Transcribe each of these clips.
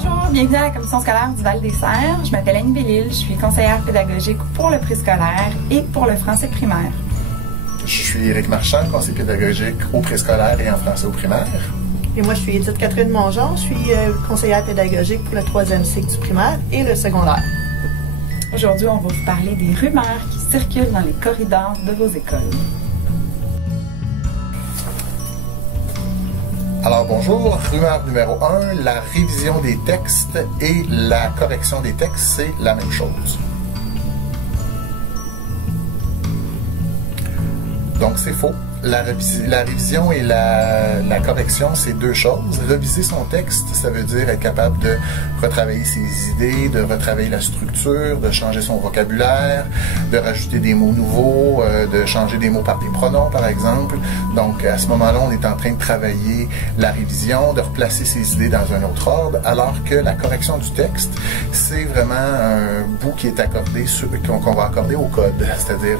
Bonjour, bienvenue à la commission scolaire du Val-des-Serres. Je m'appelle Annie Bellil, je suis conseillère pédagogique pour le préscolaire et pour le français primaire. Je suis Éric Marchand, conseiller pédagogique au préscolaire et en français au primaire. Et moi, je suis Edith Catherine Mongeon, je suis conseillère pédagogique pour le 3e cycle du primaire et le secondaire. Aujourd'hui, on va vous parler des rumeurs qui circulent dans les corridors de vos écoles. Alors bonjour, rumeur numéro 1, la révision des textes et la correction des textes, c'est la même chose. Donc c'est faux. La révision et la correction, c'est deux choses. Reviser son texte, ça veut dire être capable de retravailler ses idées, de retravailler la structure, de changer son vocabulaire, de rajouter des mots nouveaux, de changer des mots par des pronoms, par exemple. Donc, à ce moment-là, on est en train de travailler la révision, de replacer ses idées dans un autre ordre, alors que la correction du texte, c'est vraiment un bout qui est accordé, qu'on va accorder au code, c'est-à-dire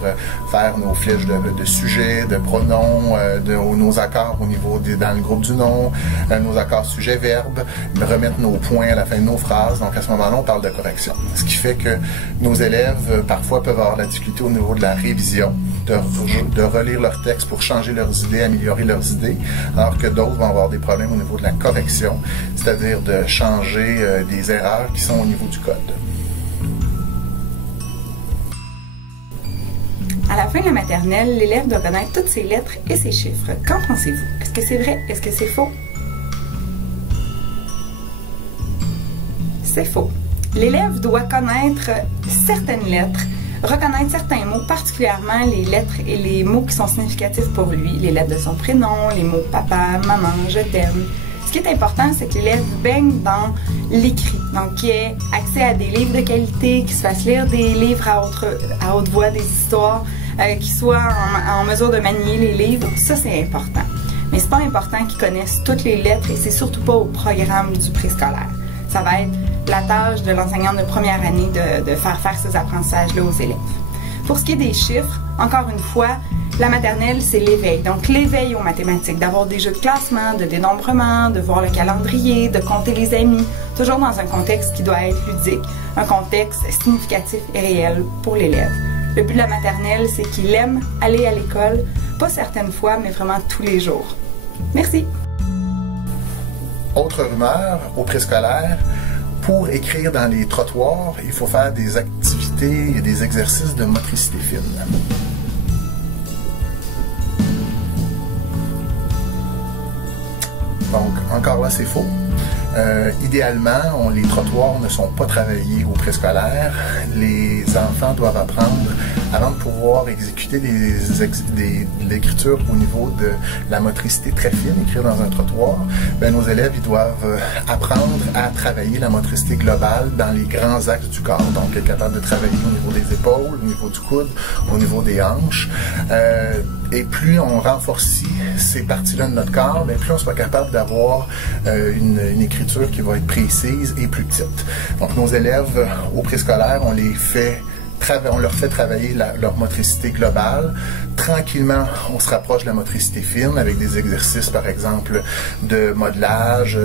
faire nos flèches de sujets, de pronoms, nos accords au niveau dans le groupe du nom, nos accords sujet-verbe, remettre nos points à la fin de nos phrases. Donc à ce moment-là, on parle de correction. Ce qui fait que nos élèves, parfois, peuvent avoir la difficulté au niveau de la révision, de relire leur texte pour changer leurs idées, améliorer leurs idées, alors que d'autres vont avoir des problèmes au niveau de la correction, c'est-à-dire de changer des erreurs qui sont au niveau du code. À la fin de la maternelle, l'élève doit connaître toutes ses lettres et ses chiffres. Qu'en pensez-vous? Est-ce que c'est vrai? Est-ce que c'est faux? C'est faux. L'élève doit connaître certaines lettres, reconnaître certains mots, particulièrement les lettres et les mots qui sont significatifs pour lui, les lettres de son prénom, les mots papa, maman, je t'aime. Ce qui est important, c'est que l'élève baigne dans l'écrit, donc qu'il ait accès à des livres de qualité, qu'il se fasse lire des livres à haute voix, des histoires, qu'il soit en mesure de manier les livres. Ça, c'est important. Mais c'est pas important qu'il connaisse toutes les lettres et c'est surtout pas au programme du préscolaire. Ça va être la tâche de l'enseignant de première année de faire ces apprentissages-là aux élèves. Pour ce qui est des chiffres, encore une fois, la maternelle, c'est l'éveil. Donc, l'éveil aux mathématiques, d'avoir des jeux de classement, de dénombrement, de voir le calendrier, de compter les amis, toujours dans un contexte qui doit être ludique, un contexte significatif et réel pour l'élève. Le but de la maternelle, c'est qu'il aime aller à l'école, pas certaines fois, mais vraiment tous les jours. Merci! Autre rumeur, au préscolaire, pour écrire dans les trottoirs, il faut faire des activités et des exercices de motricité fine. Donc, encore là, c'est faux. Idéalement, les trottoirs ne sont pas travaillés au préscolaire. Les enfants doivent apprendre, avant de pouvoir exécuter l'écriture au niveau de la motricité très fine, écrire dans un trottoir, nos élèves ils doivent apprendre à travailler la motricité globale dans les grands axes du corps. Donc, être capable de travailler au niveau des épaules, au niveau du coude, au niveau des hanches. Et plus on renforce ces parties-là de notre corps, plus on sera capable d'avoir une écriture qui va être précise et plus petite. Donc, nos élèves au préscolaire, on leur fait travailler leur motricité globale. Tranquillement, on se rapproche de la motricité fine avec des exercices, par exemple, de modelage,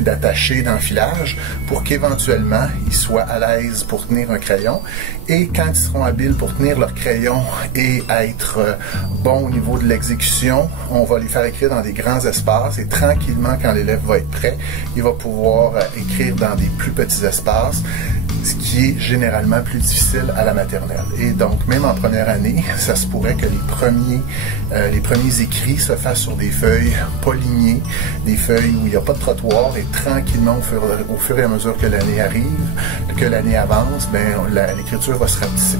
d'attaché, d'enfilage, pour qu'éventuellement, ils soient à l'aise pour tenir un crayon. Et quand ils seront habiles pour tenir leur crayon et être bons au niveau de l'exécution, on va les faire écrire dans des grands espaces et tranquillement, quand l'élève va être prêt, il va pouvoir écrire dans des plus petits espaces, ce qui est généralement plus difficile à la maternelle. Et donc, même en première année, ça se pourrait que les premiers écrits se fassent sur des feuilles pas lignées, des feuilles où il n'y a pas de trottoir, et tranquillement, au fur et à mesure que l'année arrive, que l'année avance, l'écriture va se rapetisser.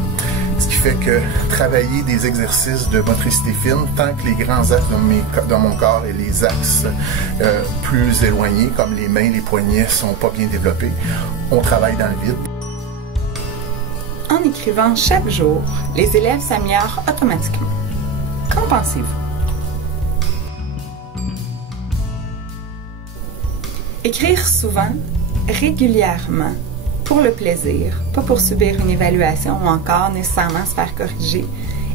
Ce qui fait que travailler des exercices de motricité fine, tant que les grands axes dans mon corps et les axes plus éloignés, comme les mains, les poignets, sont pas bien développés, on travaille dans le vide. En écrivant chaque jour, les élèves s'améliorent automatiquement. Qu'en pensez-vous? Écrire souvent, régulièrement, pour le plaisir, pas pour subir une évaluation ou encore nécessairement se faire corriger,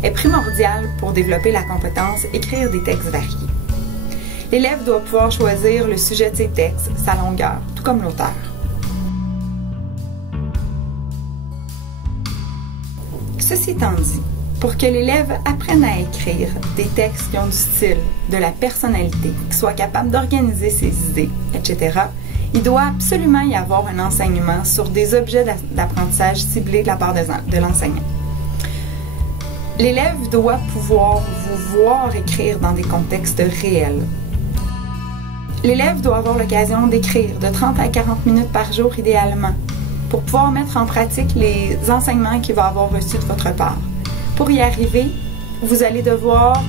est primordial pour développer la compétence écrire des textes variés. L'élève doit pouvoir choisir le sujet de ses textes, sa longueur, tout comme l'auteur. Ceci étant dit, pour que l'élève apprenne à écrire des textes qui ont du style, de la personnalité, qu'il soit capable d'organiser ses idées, etc., il doit absolument y avoir un enseignement sur des objets d'apprentissage ciblés de la part de l'enseignant. L'élève doit pouvoir vous voir écrire dans des contextes réels. L'élève doit avoir l'occasion d'écrire de 30 à 40 minutes par jour idéalement pour pouvoir mettre en pratique les enseignements qu'il va avoir reçus de votre part. Pour y arriver, vous allez devoir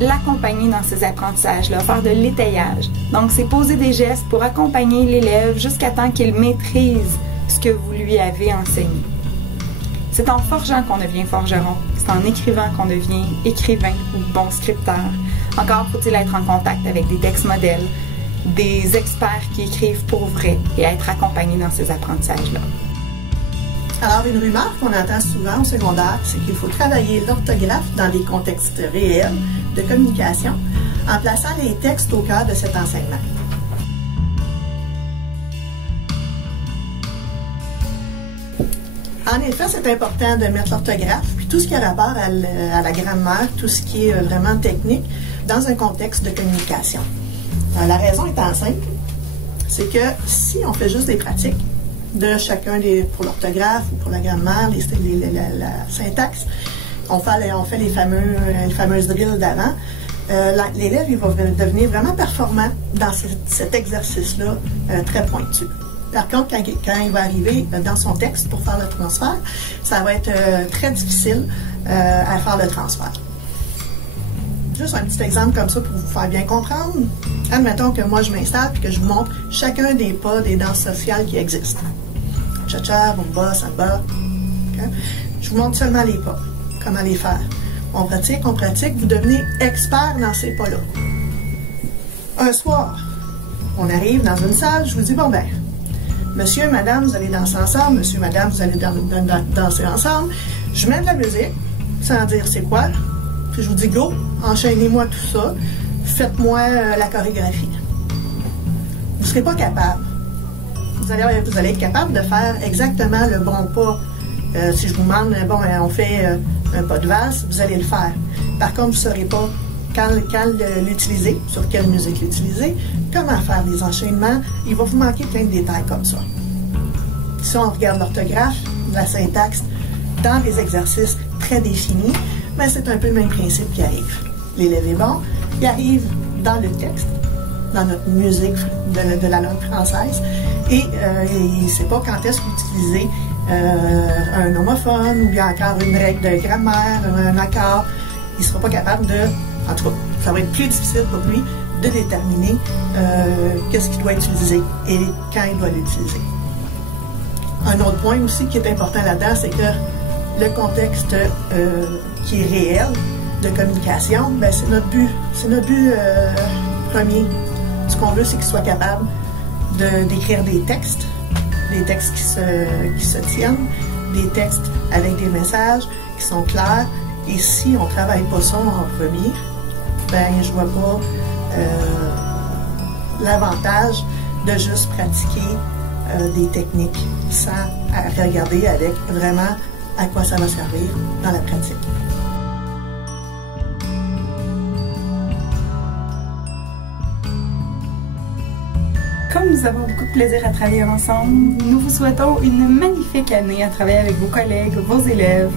l'accompagner dans ses apprentissages, faire de l'étayage. Donc, c'est poser des gestes pour accompagner l'élève jusqu'à temps qu'il maîtrise ce que vous lui avez enseigné. C'est en forgeant qu'on devient forgeron. C'est en écrivant qu'on devient écrivain ou bon scripteur. Encore faut-il être en contact avec des textes modèles, des experts qui écrivent pour vrai et être accompagné dans ces apprentissages-là. Alors, une rumeur qu'on entend souvent au secondaire, c'est qu'il faut travailler l'orthographe dans des contextes réels de communication en plaçant les textes au cœur de cet enseignement. En effet, c'est important de mettre l'orthographe, puis tout ce qui a rapport à la grammaire, tout ce qui est vraiment technique, dans un contexte de communication. La raison étant simple, c'est que si on fait juste des pratiques de chacun pour l'orthographe ou pour la grammaire, la syntaxe, on fait les fameuses drills d'avant, l'élève il va devenir vraiment performant dans cet exercice-là très pointu. Par contre, quand il va arriver dans son texte pour faire le transfert, ça va être très difficile à faire le transfert. Juste un petit exemple comme ça pour vous faire bien comprendre. Admettons que moi je m'installe et que je vous montre chacun des pas des danses sociales qui existent. Cha-cha, bomba, samba. Okay? Je vous montre seulement les pas, comment les faire. On pratique, vous devenez expert dans ces pas-là. Un soir, on arrive dans une salle, je vous dis, bon ben, monsieur, madame, vous allez danser ensemble, monsieur, madame, vous allez danser ensemble. Je mets de la musique, sans dire c'est quoi, puis je vous dis, go, enchaînez-moi tout ça, faites-moi la chorégraphie. Vous ne serez pas capable. Vous allez être capable de faire exactement le bon pas. Si je vous demande, bon, on fait un pas de valse, vous allez le faire. Par contre, vous ne saurez pas quand l'utiliser, sur quelle musique l'utiliser, comment faire des enchaînements. Il va vous manquer plein de détails comme ça. Si on regarde l'orthographe, la syntaxe, dans des exercices très définis, ben c'est un peu le même principe qui arrive. L'élève est bon, il arrive dans le texte, dans notre musique de la langue française, et il ne sait pas quand est-ce qu'utiliser un homophone ou bien encore une règle de grammaire, un accord. Il ne sera pas capable de... En tout cas, ça va être plus difficile pour lui de déterminer qu'est-ce qu'il doit utiliser et quand il doit l'utiliser. Un autre point aussi qui est important là-dedans, c'est que le contexte qui est réel de communication, ben, c'est notre but. C'est notre but premier. Ce qu'on veut, c'est qu'il soit capable d'écrire des textes qui se tiennent, des textes avec des messages qui sont clairs. Et si on ne travaille pas ça en premier, ben je vois pas l'avantage de juste pratiquer des techniques sans regarder avec vraiment à quoi ça va servir dans la pratique. Comme nous avons beaucoup de plaisir à travailler ensemble, nous vous souhaitons une magnifique année à travailler avec vos collègues, vos élèves,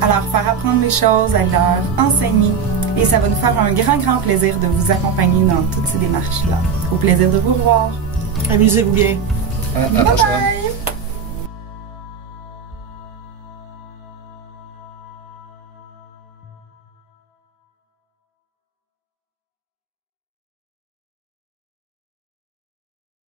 à leur faire apprendre les choses, à leur enseigner. Et ça va nous faire un grand plaisir de vous accompagner dans toutes ces démarches-là. Au plaisir de vous revoir. Amusez-vous bien. Bye bye!